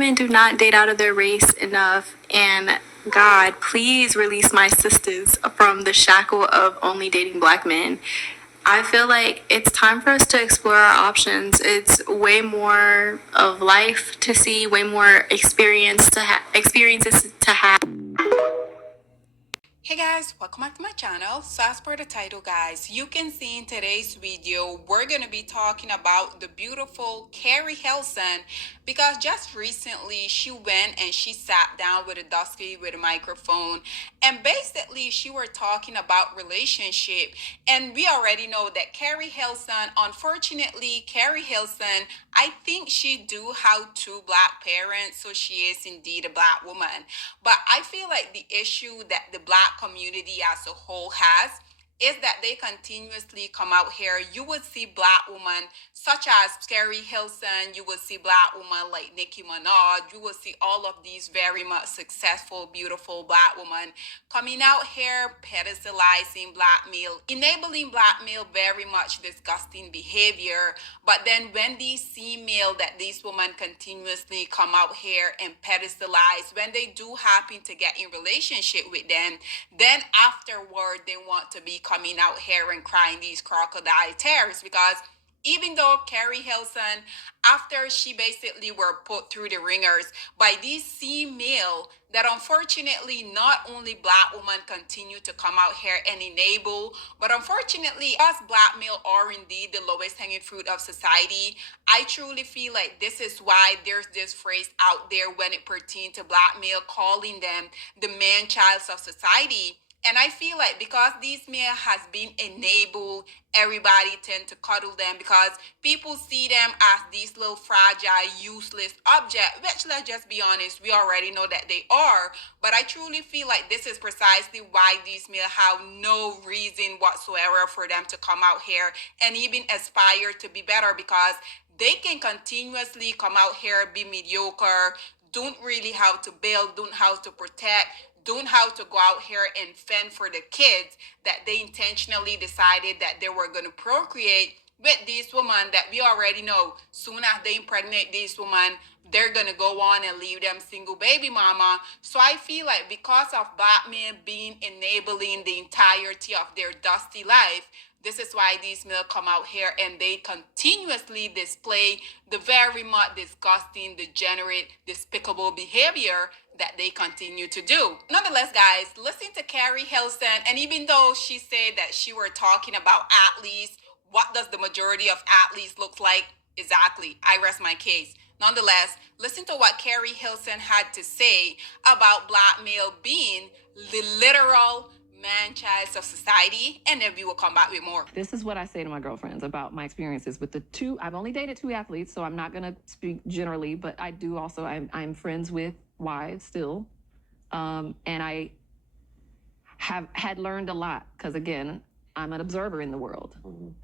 women do not date out of their race enough. And God, please release my sisters from the shackle of only dating black men. I feel like it's time for us to explore our options. It's way more of life to see, way more experiences to have. Hey guys, welcome back to my channel. So as per the title guys, you can see in today's video, we're going to be talking about the beautiful Carrie Hilson, because just recently she went and she sat down with a dusky with a microphone, and basically she were talking about relationship. And we already know that Carrie Hilson, unfortunately, Carrie Hilson, I think she do have two black parents, so she is indeed a black woman. But I feel like the issue that the black community as a whole has is that they continuously come out here. You would see black women such as Carrie Hilson, you would see black women like Nicki Minaj, you would see all of these very much successful, beautiful black women coming out here pedestalizing black male, enabling black male very much disgusting behavior. But then when these female that these women continuously come out here and pedestalize, when they do happen to get in relationship with them, then afterward they want to be coming out here and crying these crocodile tears. Because even though Carrie Hilson, after she basically were put through the ringers by these female that unfortunately not only black women continue to come out here and enable, but unfortunately us black male are indeed the lowest hanging fruit of society. I truly feel like this is why there's this phrase out there when it pertains to black male, calling them the man-childs of society. And I feel like because these men has been enabled, everybody tend to cuddle them because people see them as these little fragile, useless object, which let's just be honest, we already know that they are. But I truly feel like this is precisely why these men have no reason whatsoever for them to come out here and even aspire to be better, because they can continuously come out here, be mediocre, don't really have to build, don't have to protect, don't have to go out here and fend for the kids that they intentionally decided that they were going to procreate with these women that we already know soon as they impregnate these women, they're going to go on and leave them single baby mama. So I feel like because of black men being enabling the entirety of their dusty life, this is why these men come out here and they continuously display the very much disgusting, degenerate, despicable behavior that they continue to do. Nonetheless, guys, listen to Carrie Hilson, and even though she said that she were talking about athletes, what does the majority of athletes look like? Exactly. I rest my case. Nonetheless, listen to what Carrie Hilson had to say about black male being the literal man-child of society, and then we will come back with more. This is what I say to my girlfriends about my experiences with the two. I've only dated two athletes, so I'm not going to speak generally, but I do also, I'm friends with wives still. And I have had learned a lot because, again, I'm an observer in the world.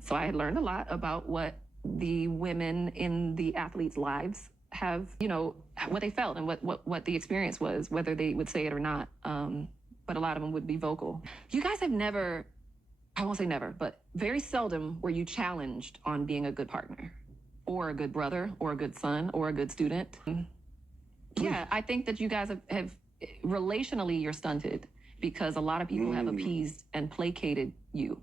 So I had learned a lot about what the women in the athletes' lives have, you know, what they felt and what the experience was, whether they would say it or not. But a lot of them would be vocal. You guys have never, I won't say never, but very seldom were you challenged on being a good partner or a good brother or a good son or a good student. Yeah, I think that you guys have relationally, you're stunted because a lot of people have appeased and placated you.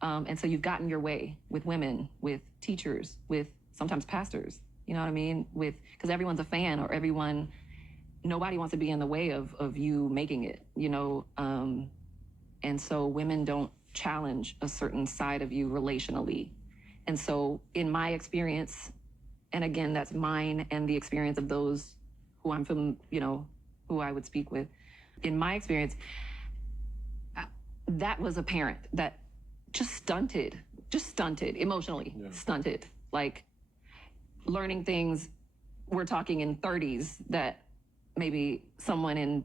And so you've gotten your way with women, with teachers, with sometimes pastors, you know what I mean? Because everyone's a fan or nobody wants to be in the way of you making it, you know? And so women don't challenge a certain side of you relationally. And so in my experience, and again, that's mine and the experience of those who I'm from, you know, who I would speak with. In my experience, that was apparent, that just stunted emotionally, stunted, like learning things, we're talking in 30s that maybe someone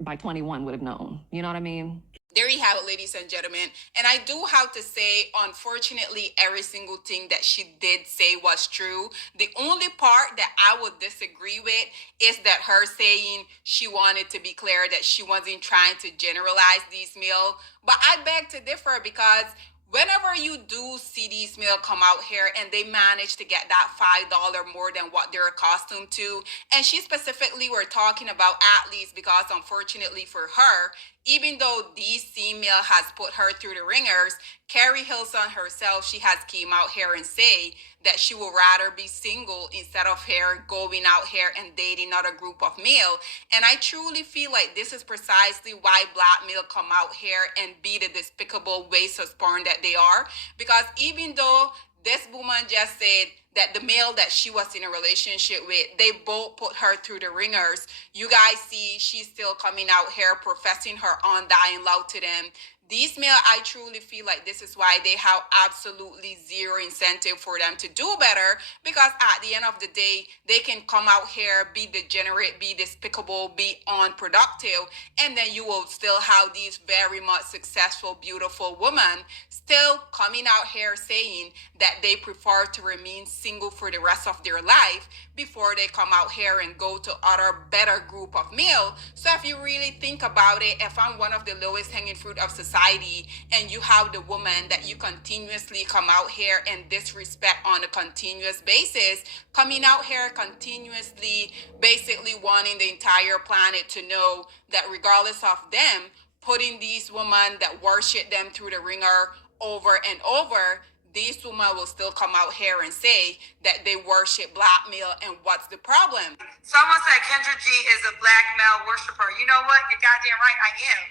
by 21 would have known, you know what I mean? There you have it, ladies and gentlemen. And I do have to say, unfortunately, every single thing that she did say was true. The only part that I would disagree with is that her saying she wanted to be clear that she wasn't trying to generalize these male. But I beg to differ, because Whenever you do see these male come out here and they manage to get that $5 more than what they're accustomed to, and she specifically were talking about athletes because unfortunately for her, even though these female has put her through the ringers, Carrie Hilson herself, she has came out here and say that she would rather be single instead of her going out here and dating another group of male. And I truly feel like this is precisely why black male come out here and be the despicable waste of sperm that they are. Because even though this woman just said that the male that she was in a relationship with, they both put her through the ringers. You guys see, she's still coming out here professing her undying love to them. These male, I truly feel like this is why they have absolutely zero incentive for them to do better, because at the end of the day, they can come out here, be degenerate, be despicable, be unproductive, and then you will still have these very much successful, beautiful women still coming out here saying that they prefer to remain single for the rest of their life before they come out here and go to other better group of male. So if you really think about it, if I'm one of the lowest hanging fruit of society and you have the woman that you continuously come out here and disrespect on a continuous basis, coming out here continuously basically wanting the entire planet to know that regardless of them putting these women that worship them through the ringer over and over, these women will still come out here and say that they worship black male, and what's the problem? Someone said Kendra G is a black male worshiper. You know what? You're goddamn right. I am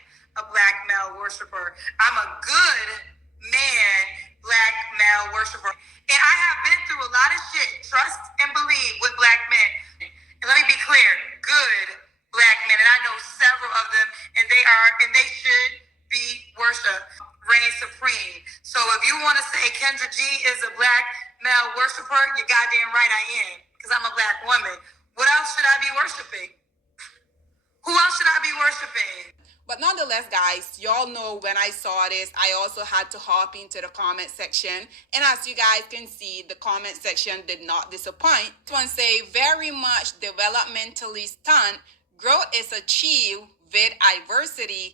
a black male worshiper. I'm a good man, black male worshiper. And I have been through a lot of shit, trust and believe, with black men. And let me be clear, good black men. And I know several of them, and they should be worshiped. Reign supreme. So if you want to say Kendra G is a black male worshiper, you're goddamn right I am, because I'm a black woman. What else should I be worshiping? Who else should I be worshiping? But nonetheless, guys, y'all know when I saw this, I also had to hop into the comment section. And as you guys can see, the comment section did not disappoint. This one say, very much developmentally stunned. Growth is achieved with adversity.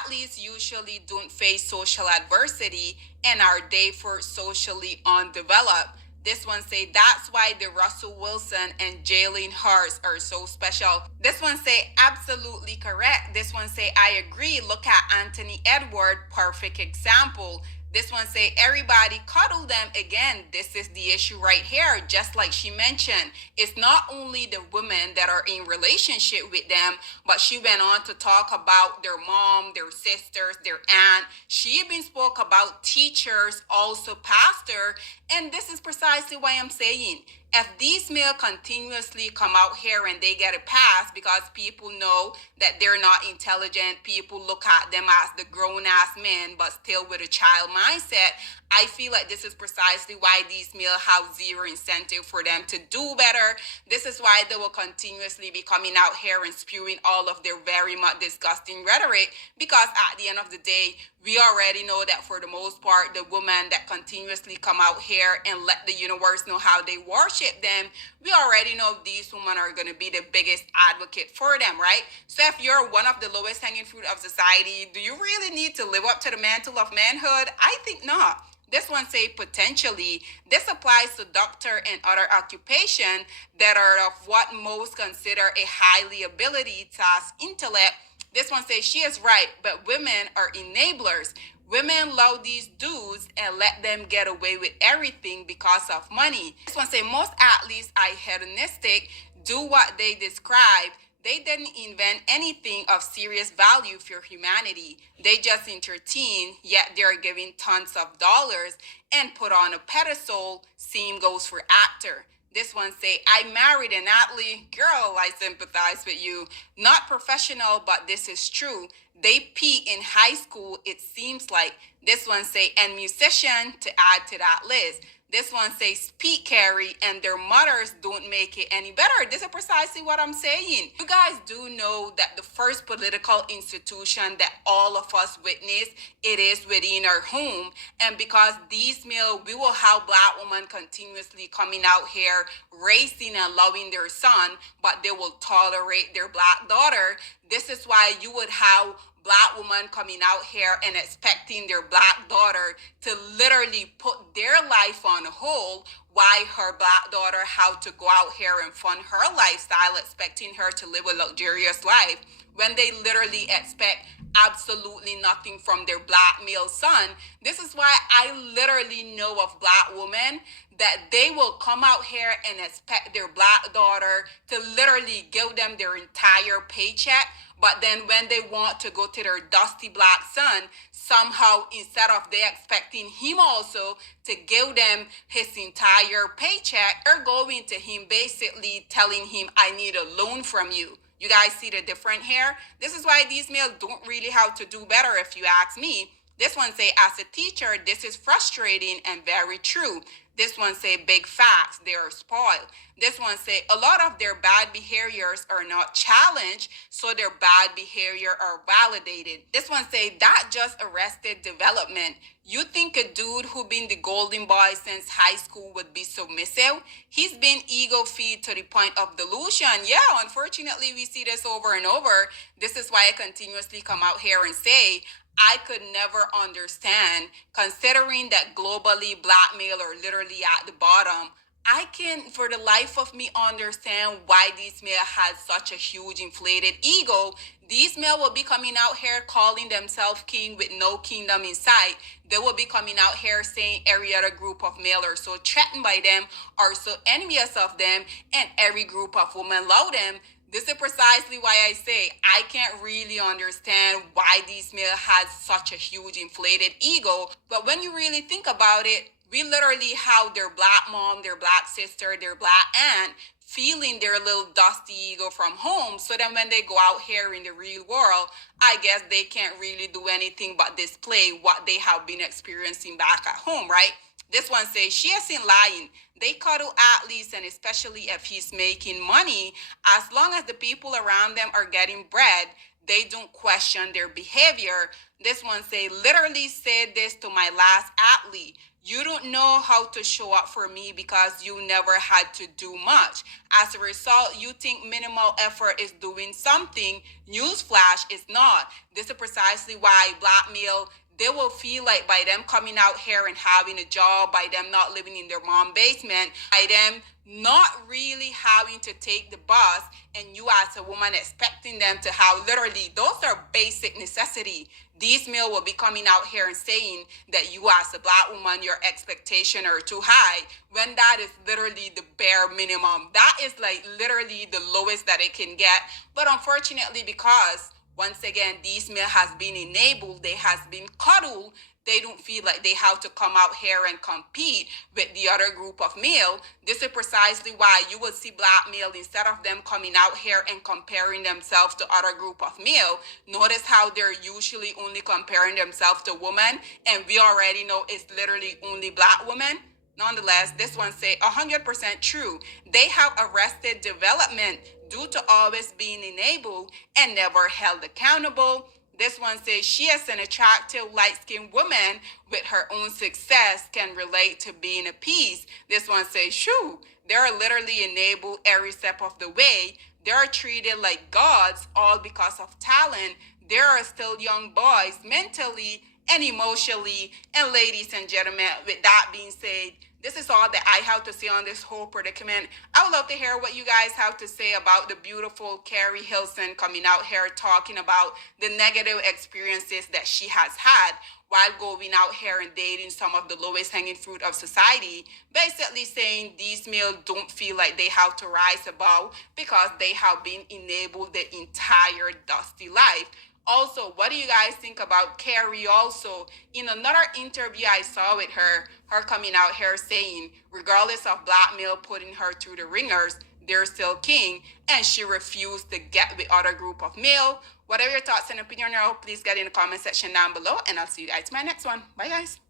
Athletes usually don't face social adversity and are therefore socially undeveloped. This one say that's why the Russell Wilson and Jalen Hurts are so special. This one say absolutely correct. This one say I agree. Look at Anthony Edward, perfect example. This one say everybody cuddle them. Again, this is the issue right here. Just like she mentioned, it's not only the women that are in relationship with them, but she went on to talk about their mom, their sisters, their aunt. She even spoke about teachers, also pastor. And this is precisely why I'm saying, if these male continuously come out here and they get a pass because people know that they're not intelligent, people look at them as the grown-ass men but still with a child mindset, I feel like this is precisely why these male have zero incentive for them to do better. This is why they will continuously be coming out here and spewing all of their very much disgusting rhetoric, because at the end of the day, we already know that for the most part, the women that continuously come out here and let the universe know how they worship them, we already know these women are going to be the biggest advocate for them, right? So if you're one of the lowest hanging fruit of society, do you really need to live up to the mantle of manhood? I think not. This one say potentially. This applies to doctor and other occupation that are of what most consider a highly ability task intellect. This one says she is right, but women are enablers. Women love these dudes and let them get away with everything because of money. This one says most athletes are hedonistic, do what they describe. They didn't invent anything of serious value for humanity. They just entertain, yet they're giving tons of dollars and put on a pedestal. Same goes for actor. This one say, I married an athlete. Girl, I sympathize with you. Not professional, but this is true. They peak in high school, it seems like. This one say, and musician to add to that list. This one says Pete Carrie and their mothers don't make it any better. This is precisely what I'm saying. You guys do know that the first political institution that all of us witness, it is within our home. And because these male, we will have black women continuously coming out here, raising and loving their son, but they will tolerate their black daughter. This is why you would have black women coming out here and expecting their black daughter to literally put their life on hold, why her black daughter had to go out here and fund her lifestyle, expecting her to live a luxurious life, when they literally expect absolutely nothing from their black male son. This is why I literally know of black women that they will come out here and expect their black daughter to literally give them their entire paycheck. But then when they want to go to their dusty black son, somehow instead of they expecting him also to give them his entire paycheck, they're going to him basically telling him, I need a loan from you. You guys see the difference here? This is why these males don't really have to do better, if you ask me. This one say, as a teacher, this is frustrating and very true. This one say, big facts, they are spoiled. This one say, a lot of their bad behaviors are not challenged, so their bad behavior are validated. This one say, that just arrested development. You think a dude who been the golden boy since high school would be submissive? He's been ego feed to the point of delusion. Yeah, unfortunately, we see this over and over. This is why I continuously come out here and say, I could never understand, considering that globally black male are literally at the bottom. I can, for the life of me, understand why these male has such a huge inflated ego. These male will be coming out here calling themselves king with no kingdom in sight. They will be coming out here saying every other group of male are so threatened by them, are so envious of them, and every group of women love them. This is precisely why I say I can't really understand why these male has such a huge inflated ego. But when you really think about it, we literally have their black mom, their black sister, their black aunt feeling their little dusty ego from home. So then when they go out here in the real world, I guess they can't really do anything but display what they have been experiencing back at home, right? This one says, she isn't lying. They cuddle athletes, and especially if he's making money, as long as the people around them are getting bread, they don't question their behavior. This one say, literally said this to my last athlete. You don't know how to show up for me because you never had to do much. As a result, you think minimal effort is doing something. Newsflash, is not. This is precisely why black male, they will feel like by them coming out here and having a job, by them not living in their mom basement, by them not really having to take the bus, and you as a woman expecting them to have literally, those are basic necessity. These male will be coming out here and saying that you as a black woman, your expectation are too high, when that is literally the bare minimum. That is like literally the lowest that it can get. But unfortunately, because once again, these male has been enabled, they has been coddled, they don't feel like they have to come out here and compete with the other group of male. This is precisely why you will see black male, instead of them coming out here and comparing themselves to other group of male, notice how they're usually only comparing themselves to women, and we already know it's literally only black women. Nonetheless, this one say 100% true. They have arrested development due to always being enabled and never held accountable. This one says, she is an attractive light-skinned woman with her own success can relate to being a piece. This one says, shoo, they're literally enabled every step of the way. They're treated like gods, all because of talent. They are still young boys mentally and emotionally. And ladies and gentlemen, with that being said, this is all that I have to say on this whole predicament. I would love to hear what you guys have to say about the beautiful Carrie Hilson coming out here talking about the negative experiences that she has had while going out here and dating some of the lowest hanging fruit of society, basically saying these males don't feel like they have to rise above because they have been enabled their entire dusty life. Also, what do you guys think about Carrie also? In another interview I saw with her coming out here saying, regardless of black male putting her through the ringers, they're still king, and she refused to get with other group of male. Whatever your thoughts and opinion are, please get in the comment section down below, and I'll see you guys in my next one. Bye, guys.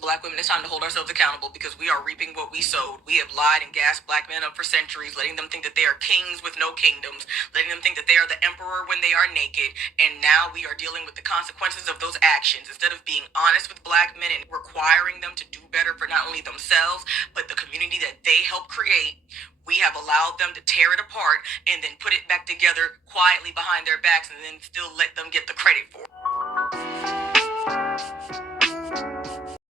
Black women, it's time to hold ourselves accountable because we are reaping what we sowed. We have lied and gassed black men up for centuries, letting them think that they are kings with no kingdoms, letting them think that they are the emperor when they are naked. And now we are dealing with the consequences of those actions. Instead of being honest with black men and requiring them to do better for not only themselves, but the community that they help create, we have allowed them to tear it apart and then put it back together quietly behind their backs and then still let them get the credit for it.